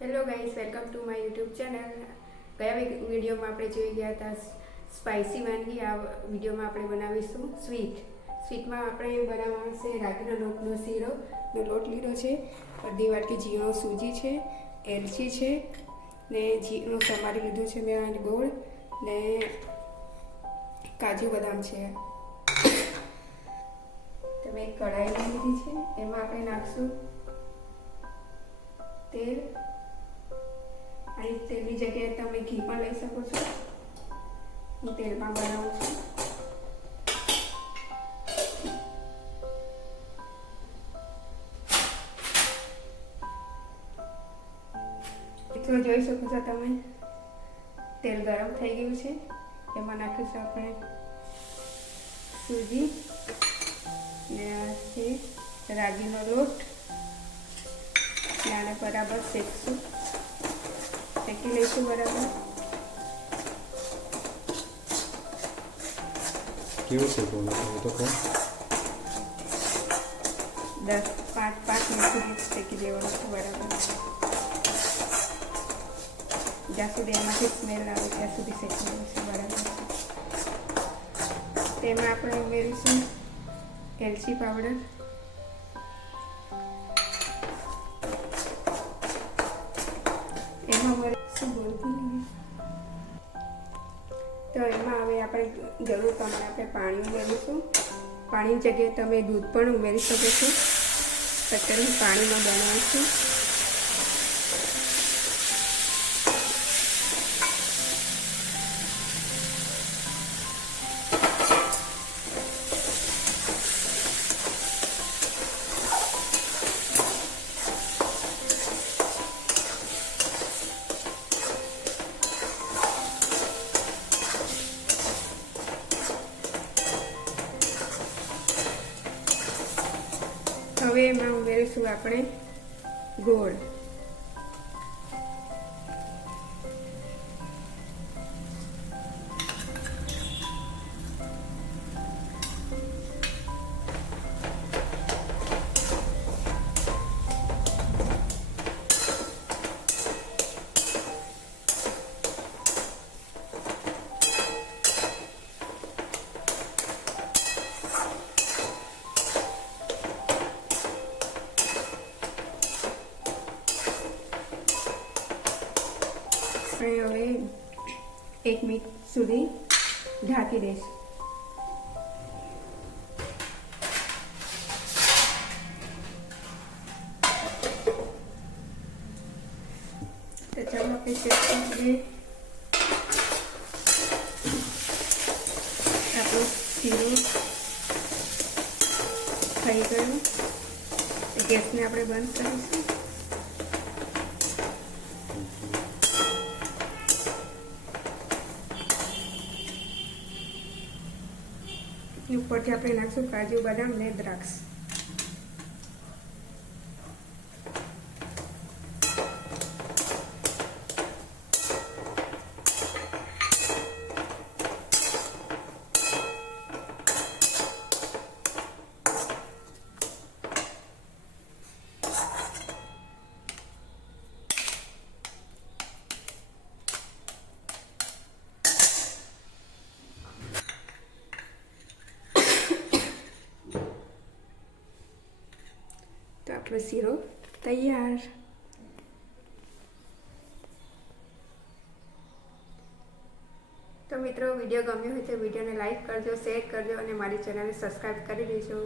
Hello guys, welcome to my YouTube channel. ગયા વિડીયોમાં આપણે જોઈ ગયા હતા સ્પાઇસી વાનગી. આ વિડીયોમાં આપણે બનાવીશું સ્વીટમાં આપણે બનાવવાનું છે રાગીનો લોટનો શીરોનો લોટ લીધો છે, અડધી વાટકી ઝીણો સૂજી છે, એલચી છે ને ઝીણું સમારી લીધું છે મેં, ગોળ ને કાજુ બદામ છે. તમે એક કઢાઈ લીધી છે, એમાં આપણે નાખશું તેલ. અને તેલની જગ્યાએ તમે ઘી પણ લઈ શકો છો. હું તેલમાં બનાવું છું. મિત્રો જોઈ શકો છો તમે, તેલ ગરમ થઈ ગયું છે. એમાં નાખીશું આપણે સૂજી ને આ છે રાગીનો લોટ. આને બરાબર શેકશું, શેકી લઈશું બરાબર. કેવું શેકવાનું તો કહો. 5 મિનિટ સુધી શેકી દેવાનું છે બરાબર. જ્યાં સુધી એમાંથી સ્મેલ આવે ત્યાં સુધી શેકી દેવાનું છે બરાબર. તેમાં આપણે ઉમેરીશું એલચી પાવડર, એમાં ઉમેરીશું બોલતી. તો એમાં હવે આપણે જરૂર પ્રમાણે આપણે પાણી ઉમેરીશું. પાણીની જગ્યાએ તમે દૂધ પણ ઉમેરી શકો છો. અત્યારે હું પાણીમાં બનાવું છું. હવે એમાં ઉમેરીશું આપણે ગોળ. હવે 1 મિનિટ સુધી ઢાંકી દઈશું. તો ચાલો આપણે ચેક કરીએ. આપણું શીરું થઈ ગયું. ગેસને આપણે બંધ કરીશું. ઉપરથી આપણે નાખશું કાજુ બદામ ને દ્રાક્ષ. તો આપણો શીરો તૈયાર. તો મિત્રો, વિડીયો ગમ્યો હોય તો વિડીયોને લાઈક કરજો, શેર કરજો અને મારી ચેનલને સબસ્ક્રાઈબ કરી દેજો.